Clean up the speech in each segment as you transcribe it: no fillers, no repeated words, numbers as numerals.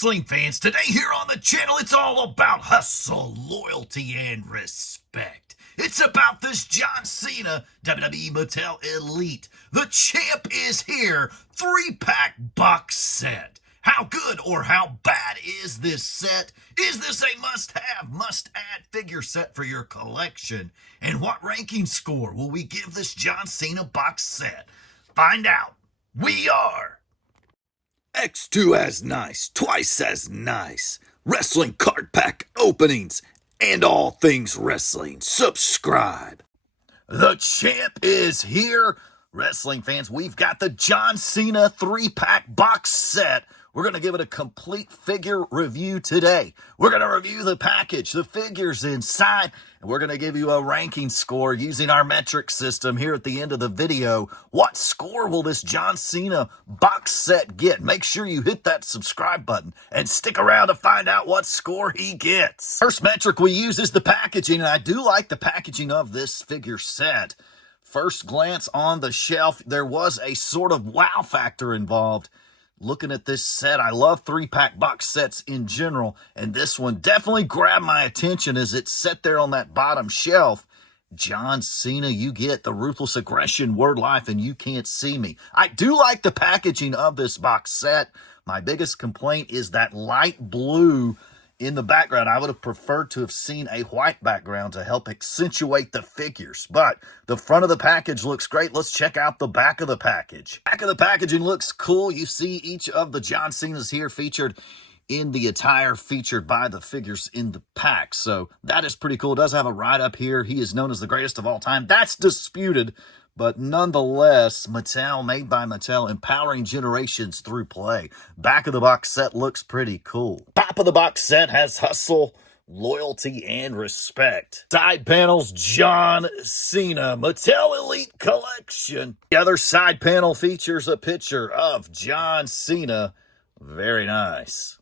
wrestling fans? Today here on the channel, it's all about hustle, loyalty, and respect. It's about this John Cena WWE Mattel Elite. The champ is here. 3-pack box set. How good or how bad is this set? Is this a must-have, must-add figure set for your collection? And what ranking score will we give this John Cena box set? Find out. We are X2 as nice, twice as nice. Wrestling card pack openings and all things wrestling. Subscribe. The champ is here. Wrestling fans, we've got the John Cena 3-pack box set. We're going to give it a complete figure review today. We're going to review the package, the figures inside, and we're going to give you a ranking score using our metric system here at the end of the video. What score will this John Cena box set get? Make sure you hit that subscribe button and stick around to find out what score he gets. First metric we use is the packaging, and I do like the packaging of this figure set. First glance on the shelf, there was a sort of wow factor involved. Looking at this set, I love 3-pack box sets in general, and this one definitely grabbed my attention as it's set there on that bottom shelf. John Cena, you get the Ruthless Aggression Word Life, and you can't see me. I do like the packaging of this box set. My biggest complaint is that light blue in the background. I would have preferred to have seen a white background to help accentuate the figures, but the front of the package looks great. Let's check out the back of the package. Back of the packaging looks cool. You see each of the John Cenas here featured in the attire featured by the figures in the pack, so that is pretty cool. It does have a write-up here. He is known as the greatest of all time. That's disputed, but nonetheless, Mattel, made by Mattel, empowering generations through play. Back of the box set looks pretty cool. Top of the box set has hustle, loyalty, and respect. Side panels, John Cena, Mattel Elite Collection. The other side panel features a picture of John Cena. Very nice.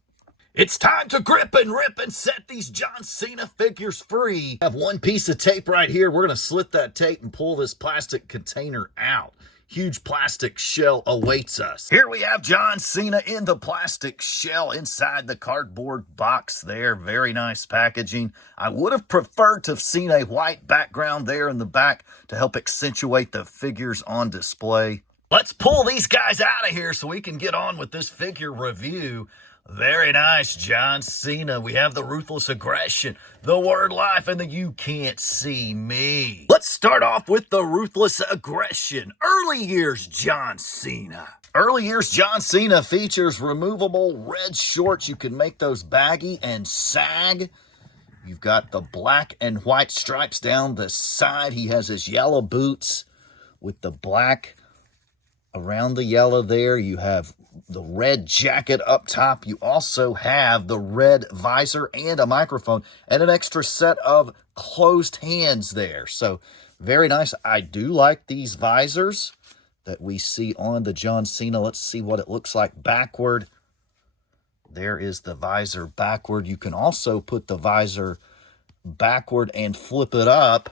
It's time to grip and rip and set these John Cena figures free. I have one piece of tape right here. We're going to slit that tape and pull this plastic container out. Huge plastic shell awaits us. Here we have John Cena in the plastic shell inside the cardboard box there. Very nice packaging. I would have preferred to have seen a white background there in the back to help accentuate the figures on display. Let's pull these guys out of here so we can get on with this figure review. Very nice, John Cena. We have the Ruthless Aggression, the Word Life, and the You Can't See Me. Let's start off with the Ruthless Aggression. Early years John Cena. Early years John Cena features removable red shorts. You can make those baggy and sag. You've got the black and white stripes down the side. He has his yellow boots with the black around the yellow there. You have the red jacket up top. You also have the red visor and a microphone and an extra set of closed hands there. So very nice. I do like these visors that we see on the John Cena. Let's see what it looks like backward. There is the visor backward. You can also put the visor backward and flip it up.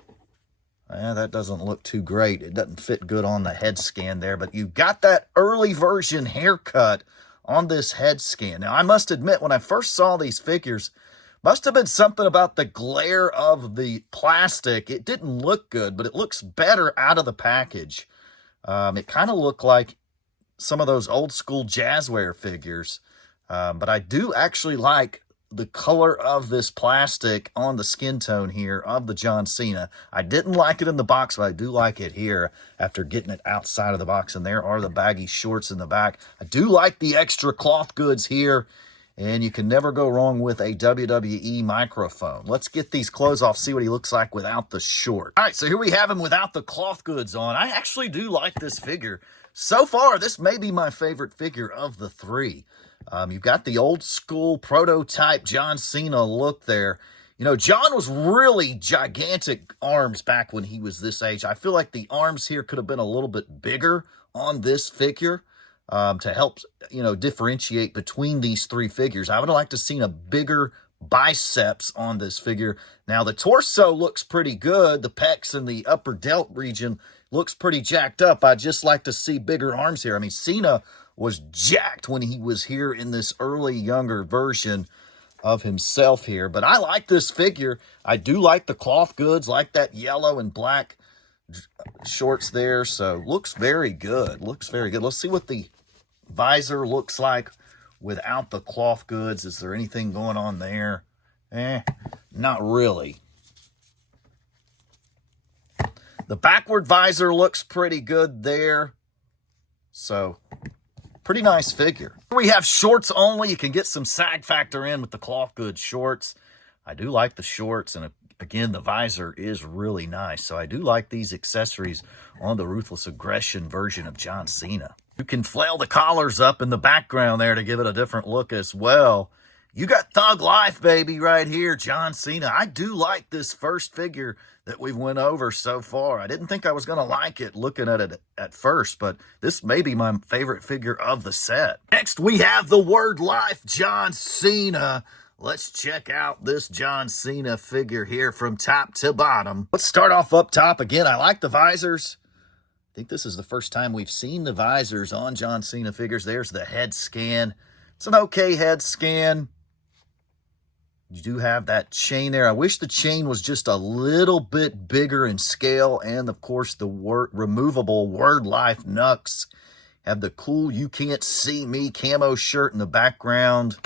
That doesn't look too great. It doesn't fit good on the head scan there, but you got that early version haircut on this head scan. Now, I must admit, when I first saw these figures, must have been something about the glare of the plastic. It didn't look good, but it looks better out of the package. It kind of looked like some of those old school Jazzware figures, but I do actually like the color of this plastic on the skin tone here of the John Cena. I didn't like it in the box, but I do like it here after getting it outside of the box. And there are the baggy shorts in the back. I do like the extra cloth goods here, and you can never go wrong with a WWE microphone. Let's get these clothes off, see what he looks like without the short. All right, so here we have him without the cloth goods on. I actually do like this figure. So far, this may be my favorite figure of the three. You've got the old school prototype John Cena look there. You know, John was really gigantic arms back when he was this age. I feel like the arms here could have been a little bit bigger on this figure to help, you know, differentiate between these three figures. I would have liked to have seen a bigger biceps on this figure. Now, the torso looks pretty good. The pecs and the upper delt region looks pretty jacked up. I'd just like to see bigger arms here. I mean, Cena was jacked when he was here in this early, younger version of himself here. But I like this figure. I do like the cloth goods, like that yellow and black shorts there. So looks very good. Looks very good. Let's see what the visor looks like without the cloth goods. Is there anything going on there? Not really. The backward visor looks pretty good there. So, pretty nice figure. We have shorts only. You can get some sag factor in with the cloth goods shorts. I do like the shorts, and again, the visor is really nice. So I do like these accessories on the Ruthless Aggression version of John Cena. You can flail the collars up in the background there to give it a different look as well. You got Thug Life, baby, right here, John Cena. I do like this first figure that we've went over so far. I didn't think I was going to like it looking at it at first, but this may be my favorite figure of the set. Next, we have the Word Life John Cena. Let's check out this John Cena figure here from top to bottom. Let's start off up top. Again, I like the visors. I think this is the first time we've seen the visors on John Cena figures. There's the head scan. It's an okay head scan. You do have that chain there. I wish the chain was just a little bit bigger in scale. And, of course, the removable Word Life Nux. Have the cool You Can't See Me camo shirt in the background.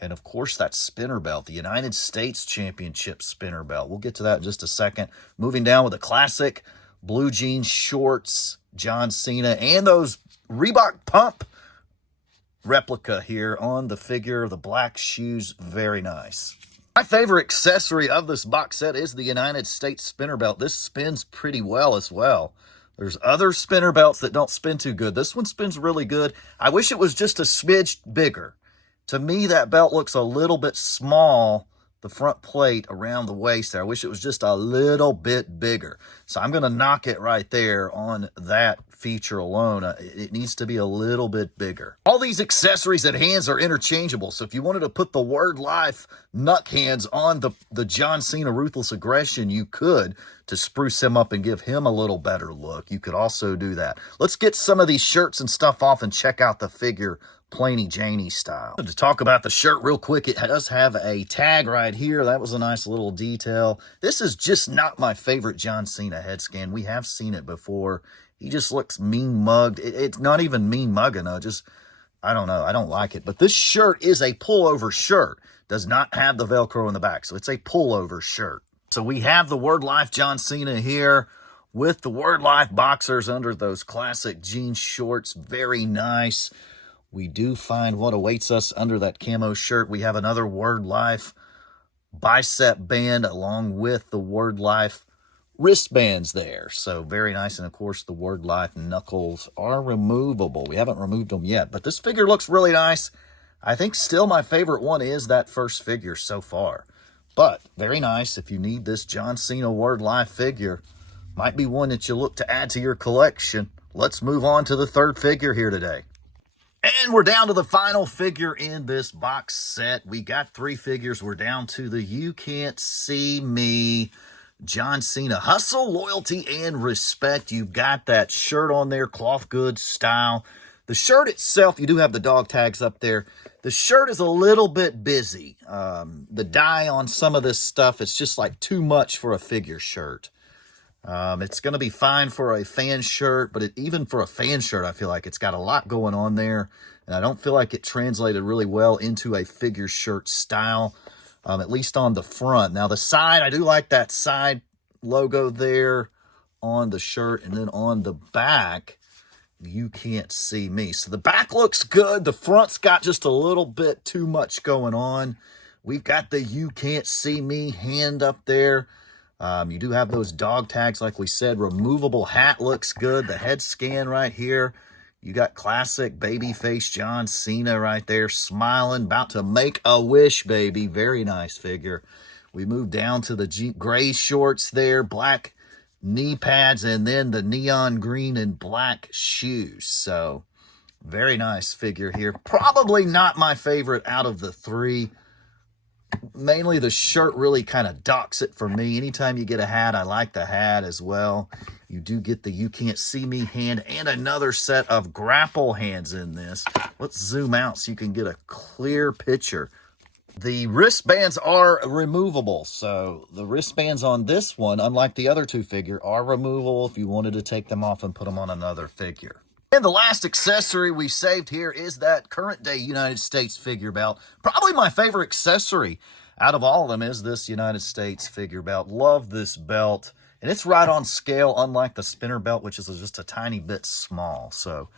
And, of course, that spinner belt, the United States Championship spinner belt. We'll get to that in just a second. Moving down with the classic blue jean shorts, John Cena, and those Reebok Pump replica here on the figure, the black shoes, very nice. My favorite accessory of this box set is the United States spinner belt. This spins pretty well as well. There's other spinner belts that don't spin too good. This one spins really good. I wish it was just a smidge bigger. To me, that belt looks a little bit small, the front plate around the waist there. I wish it was just a little bit bigger. So I'm going to knock it right there on that feature alone. It needs to be a little bit bigger. All these accessories and hands are interchangeable. So if you wanted to put the Word Life Nuck hands on the John Cena Ruthless Aggression, you could, to spruce him up and give him a little better look. You could also do that. Let's get some of these shirts and stuff off and check out the figure Plainy Janie style. To talk about the shirt real quick, it does have a tag right here. That was a nice little detail. This is just not my favorite John Cena head scan. We have seen it before. He just looks mean mugged. It's not even mean mugging. I don't know. I don't like it. But this shirt is a pullover shirt. Does not have the Velcro in the back. So it's a pullover shirt. So we have the Word Life John Cena here with the Word Life boxers under those classic jean shorts. Very nice. We do find what awaits us under that camo shirt. We have another Word Life bicep band along with the Word Life wristbands there. So very nice. And, of course, the Word Life knuckles are removable. We haven't removed them yet, but this figure looks really nice. I think still my favorite one is that first figure so far. But very nice. If you need this John Cena Word Life figure, might be one that you look to add to your collection. Let's move on to the third figure here today. And we're down to the final figure in this box set. We got three figures. We're down to the You Can't See Me John Cena. Hustle, loyalty, and respect. You've got that shirt on there, cloth goods style. The shirt itself, you do have the dog tags up there. The shirt is a little bit busy. The dye on some of this stuff, it's just like too much for a figure shirt. It's going to be fine for a fan shirt, but even for a fan shirt, I feel like it's got a lot going on there, and I don't feel like it translated really well into a figure shirt style, at least on the front. Now, the side, I do like that side logo there on the shirt, and then on the back, You Can't See Me. So the back looks good. The front's got just a little bit too much going on. We've got the You Can't See Me hand up there. You do have those dog tags, like we said. Removable hat looks good. The head scan right here. You got classic babyface John Cena right there, smiling, about to make a wish, baby. Very nice figure. We move down to the gray shorts there, black knee pads, and then the neon green and black shoes. So, very nice figure here. Probably not my favorite out of the three. Mainly the shirt really kind of docks it for me. Anytime you get a hat, I like the hat as well. You do get the You Can't See Me hand and another set of grapple hands in this. Let's zoom out so you can get a clear picture. The wristbands are removable, so the wristbands on this one, unlike the other two figure, are removable if you wanted to take them off and put them on another figure. And the last accessory we saved here is that current day United States figure belt. Probably my favorite accessory out of all of them is this United States figure belt. Love this belt. And it's right on scale, unlike the spinner belt, which is just a tiny bit small. So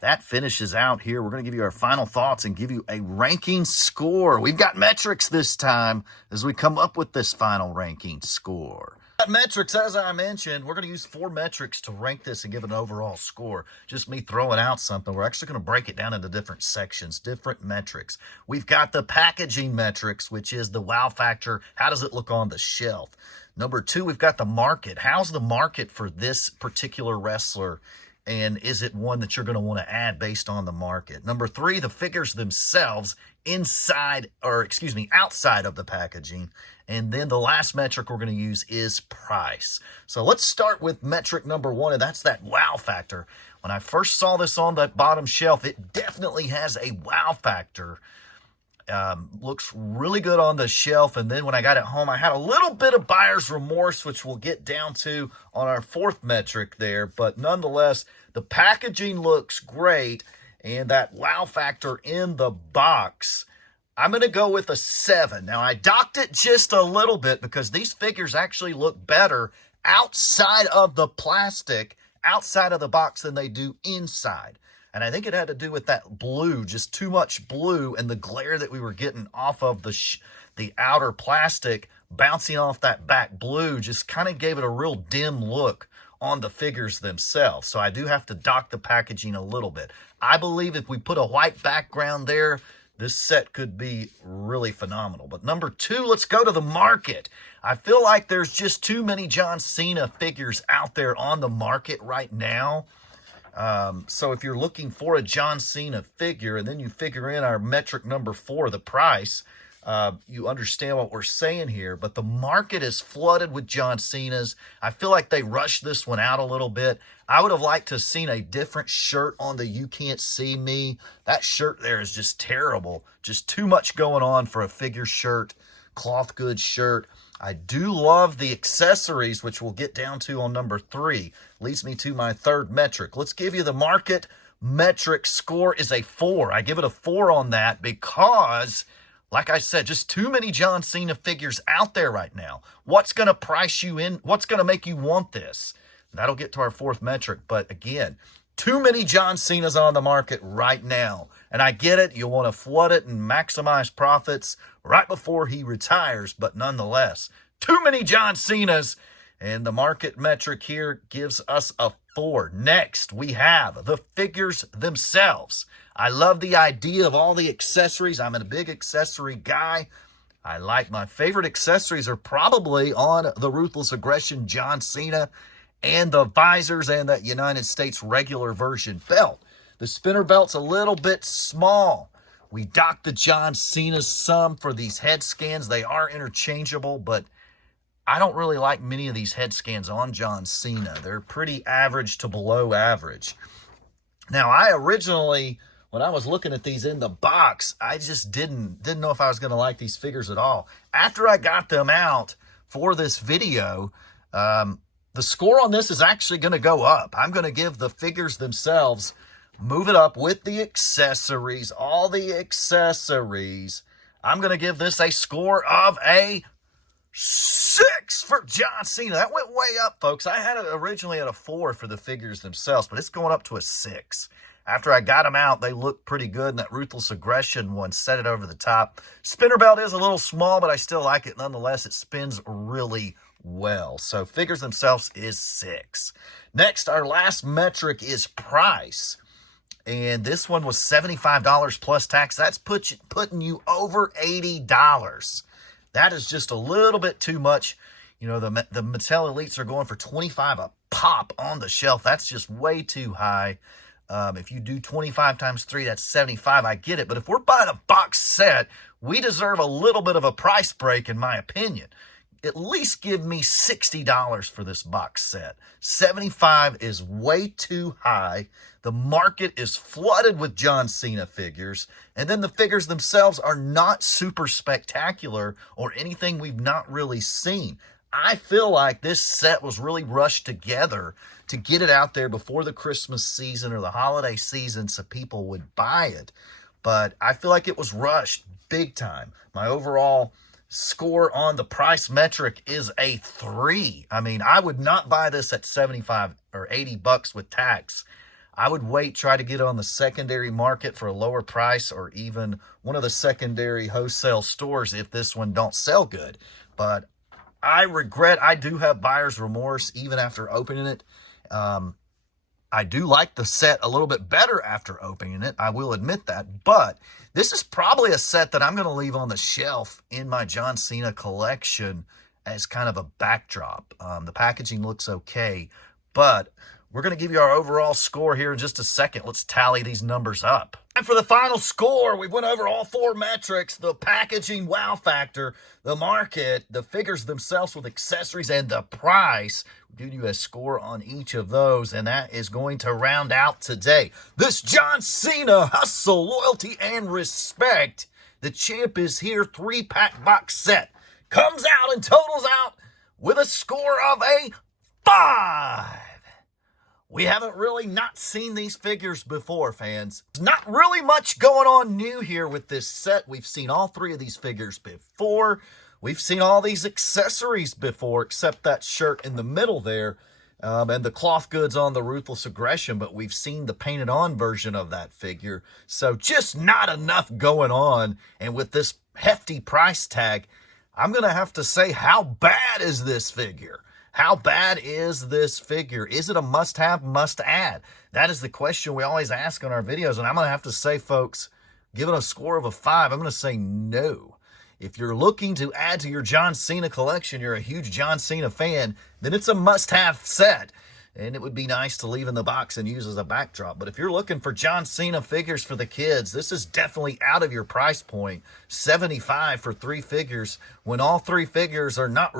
that finishes out here. We're going to give you our final thoughts and give you a ranking score. We've got metrics this time as we come up with this final ranking score. Metrics, as I mentioned, we're going to use 4 metrics to rank this and give an overall score. Just me throwing out something. We're actually going to break it down into different sections, different metrics. We've got the packaging metrics, which is the wow factor. How does it look on the shelf? Number 2, we've got the market. How's the market for this particular wrestler? And is it one that you're going to want to add based on the market? Number 3, the figures themselves outside of the packaging. And then the last metric we're going to use is price. So let's start with metric number 1, and that's that wow factor. When I first saw this on that bottom shelf, it definitely has a wow factor. Looks really good on the shelf, and then when I got it home, I had a little bit of buyer's remorse, which we'll get down to on our 4th metric there, but nonetheless, the packaging looks great, and that wow factor in the box, I'm going to go with a 7. Now, I docked it just a little bit because these figures actually look better outside of the plastic, outside of the box, than they do inside. And I think it had to do with that blue, just too much blue, and the glare that we were getting off of the outer plastic bouncing off that back blue just kind of gave it a real dim look on the figures themselves. So I do have to dock the packaging a little bit. I believe if we put a white background there, this set could be really phenomenal. But number 2, let's go to the market. I feel like there's just too many John Cena figures out there on the market right now. So if you're looking for a John Cena figure and then you figure in our metric number 4, the price, you understand what we're saying here. But the market is flooded with John Cena's. I feel like they rushed this one out a little bit. I would have liked to have seen a different shirt on the You Can't See Me. That shirt there is just terrible. Just too much going on for a figure shirt, cloth goods shirt. I do love the accessories, which we'll get down to on number 3. Leads me to my 3rd metric. Let's give you the market metric score is a 4. I give it a 4 on that because, like I said, just too many John Cena figures out there right now. What's going to price you in? What's going to make you want this? That'll get to our 4th metric. But again, too many John Cenas on the market right now. And I get it. You'll want to flood it and maximize profits right before he retires. But nonetheless, too many John Cenas. And the market metric here gives us a 4. Next, we have the figures themselves. I love the idea of all the accessories. I'm a big accessory guy. I like my favorite accessories are probably on the Ruthless Aggression John Cena and the visors and that United States regular version belt. The spinner belt's a little bit small. We docked the John Cena some for these head scans. They are interchangeable, but I don't really like many of these head scans on John Cena. They're pretty average to below average. Now, I originally, when I was looking at these in the box, I just didn't know if I was going to like these figures at all. After I got them out for this video, the score on this is actually going to go up. I'm going to give the figures themselves, move it up with the accessories, all the accessories. I'm going to give this a score of a 6 for John Cena. That went way up, folks. I had it originally at a 4 for the figures themselves, but it's going up to a 6. After I got them out, they look pretty good, and that Ruthless Aggression one set it over the top. Spinner belt is a little small, but I still like it. Nonetheless, it spins really well. So figures themselves is 6. Next, our last metric is price. And this one was $75 plus tax. That's putting you over $80. That is just a little bit too much. You know, the Mattel Elites are going for $25 a pop on the shelf. That's just way too high. If you do 25 times 3, that's 75. I get it. But if we're buying a box set, we deserve a little bit of a price break, in my opinion. At least give me $60 for this box set. 75 is way too high. The market is flooded with John Cena figures, and then the figures themselves are not super spectacular or anything we've not really seen. I feel like this set was really rushed together to get it out there before the Christmas season or the holiday season so people would buy it. But I feel like it was rushed big time. My overall score on the price metric is a 3. I mean, I would not buy this at 75 or 80 bucks with tax. I would wait, try to get it on the secondary market for a lower price, or even one of the secondary wholesale stores if this one don't sell good. But I do have buyer's remorse even after opening it. I do like the set a little bit better after opening it. I will admit that. But this is probably a set that I'm going to leave on the shelf in my John Cena collection as kind of a backdrop. The packaging looks okay, but we're going to give you our overall score here in just a second. Let's tally these numbers up. And for the final score, we went over all 4 metrics: the packaging wow factor, the market, the figures themselves with accessories, and the price. We'll give you a score on each of those, and that is going to round out today. This John Cena Hustle, Loyalty, and Respect. The Champ is Here 3-pack box set comes out and totals out with a score of a 5. We haven't really not seen these figures before, fans. There's not really much going on new here with this set. We've seen all 3 of these figures before. We've seen all these accessories before, except that shirt in the middle there, and the cloth goods on the Ruthless Aggression, but we've seen the painted on version of that figure. So just not enough going on. And with this hefty price tag, I'm going to have to say, how bad is this figure? How bad is this figure? Is it a must-have, must-add? That is the question we always ask on our videos, and I'm going to have to say, folks, give it a score of a 5. I'm going to say no. If you're looking to add to your John Cena collection, you're a huge John Cena fan, then it's a must-have set. And it would be nice to leave in the box and use as a backdrop. But if you're looking for John Cena figures for the kids, this is definitely out of your price point. 75 for 3 figures, when all 3 figures are not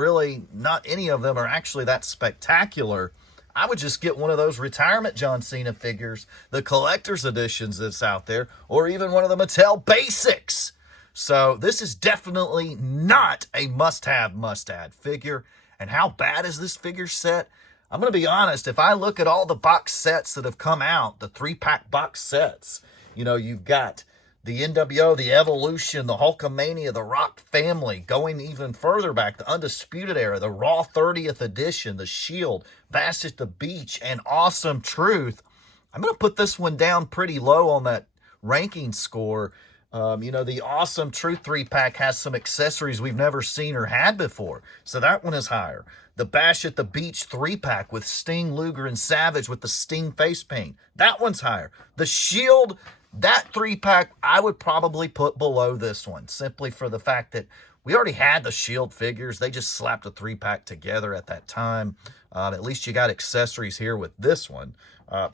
any of them are actually that spectacular. I would just get one of those retirement John Cena figures, the collector's editions that's out there, or even one of the Mattel Basics. So this is definitely not a must-have, must-add figure. And how bad is this figure set? I'm going to be honest, if I look at all the box sets that have come out, the 3-pack box sets, you've got the NWO, the Evolution, the Hulkamania, the Rock Family, going even further back, the Undisputed Era, the Raw 30th Edition, the Shield, Bash at the Beach, and Awesome Truth. I'm going to put this one down pretty low on that ranking score. The Awesome Truth 3-pack has some accessories we've never seen or had before, so that one is higher. The Bash at the Beach 3-pack with Sting, Luger, and Savage with the Sting face paint, that one's higher. The Shield, that 3-pack, I would probably put below this one, simply for the fact that we already had the Shield figures. They just slapped a 3-pack together at that time. At least you got accessories here with this one.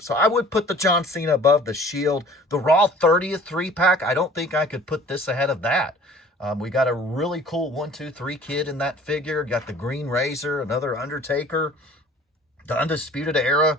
So I would put the John Cena above the Shield. The Raw 30th 3-pack, I don't think I could put this ahead of that. We got a really cool 1, 2, 3 kid in that figure. Got the Green Razor, another Undertaker, the Undisputed Era.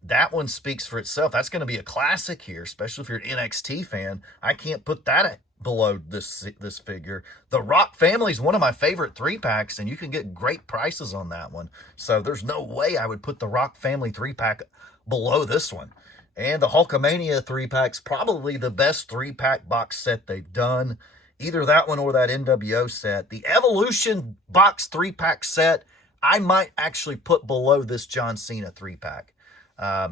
That one speaks for itself. That's going to be a classic here, especially if you're an NXT fan. I can't put that below this figure. The Rock Family is one of my favorite 3-packs, and you can get great prices on that one. So there's no way I would put the Rock Family 3-pack below this one. And the Hulkamania 3-pack's probably the best 3-pack box set they've done. Either that one or that NWO set. The Evolution box 3-pack set, I might actually put below this John Cena 3-pack.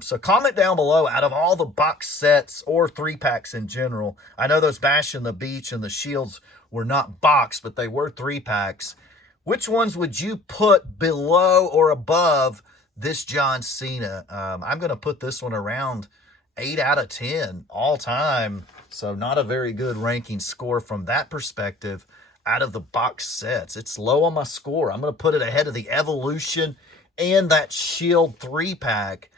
So comment down below, out of all the box sets or 3-packs in general, I know those Bash and the Beach and the Shields were not boxed, but they were 3-packs. Which ones would you put below or above this John Cena? I'm going to put this one around 8 out of 10 all time. So not a very good ranking score from that perspective out of the box sets. It's low on my score. I'm going to put it ahead of the Evolution and that Shield 3-pack.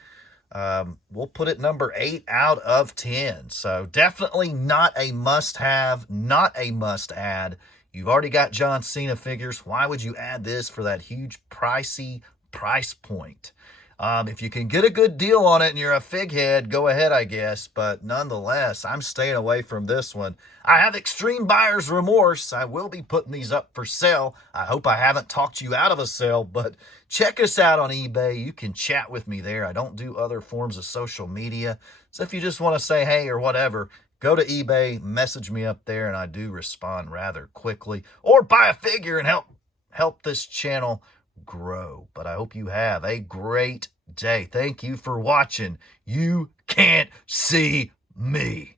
We'll put it number 8 out of 10. So definitely not a must-have, not a must-add. You've already got John Cena figures. Why would you add this for that huge pricey price point? If you can get a good deal on it and you're a fig head, go ahead, I guess. But nonetheless, I'm staying away from this one. I have extreme buyer's remorse. I will be putting these up for sale. I hope I haven't talked you out of a sale, but check us out on eBay. You can chat with me there. I don't do other forms of social media. So if you just want to say hey or whatever, go to eBay, message me up there, and I do respond rather quickly. Or buy a figure and help this channel grow. But I hope you have a great day. Thank you for watching. You can't see me.